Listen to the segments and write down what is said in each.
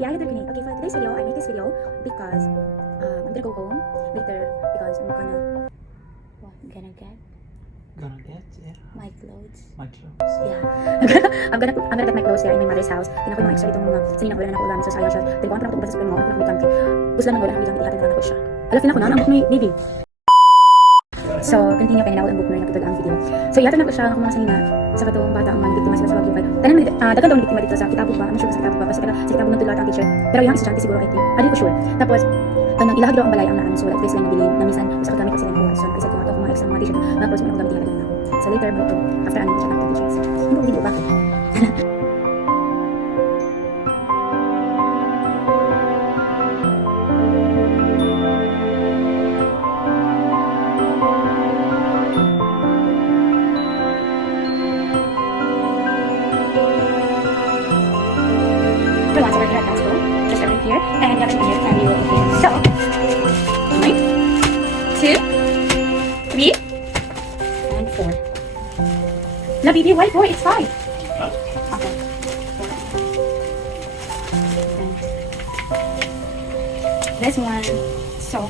yeah, okay, for today's video, I made this video because I'm gonna go home later because I'm gonna get Yeah. my clothes. My clothes. Yeah. I'm gonna get my clothes here in my mother's house. Tingnan ko yung mga extra dito mga sinina ko lang ako ulan. So sayang siya. Tingnan ko ang pala sa spring mo. Ako na country. Gusto lang mag-ulan ako dito. Ihatid na ako siya. Alafin ako na. Ang book may baby. So, continue kayo na ang book na naputol ang video. So, ihatid na ko siya ng mga sinina sa katong bata ang mga biktima sa mga bukay. Tanan dagan daw biktima dito sa kitabog ba? Ano sure sa kitabog ba? Kasi sa kitabog ng tulat ang teacher. Pero yung estudyante siguro I think. Hindi ko sure. Tapos kanang ilahag daw ang balay ang naan so like lang nabilin na minsan sa kagamit kasi ng buwan. So, isa ko ato mga extra mga t-shirt. Tapos mo gamit ihatid na. So later mo ito after ano siya ng t-shirts. Hindi ko bakit. Everyone's over here at Costco. Just over here. And the other thing here, and we will open it. So, 1, 2, 3, and 4. No, baby, why 4? It's 5. Okay. 4. This one. So,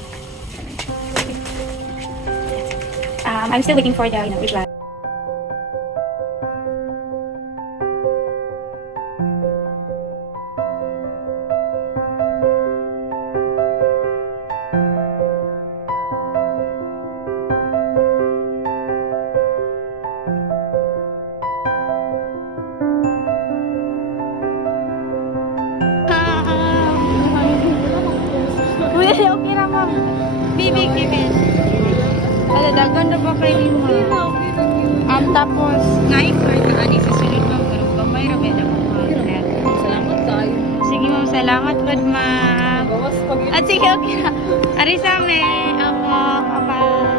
I'm still waiting for the reply. Okay na ma'am. Bibi, Kevin. Dagan na ba kayo ni ma'am? Tapos, ngayon ko ito ani sa sunod ma'am. Pero kamay ra ba na ma'am? Salamat tayo. Sige ma'am, salamat good ma'am. At sige, okay na. Arisame. Ako, bye-bye.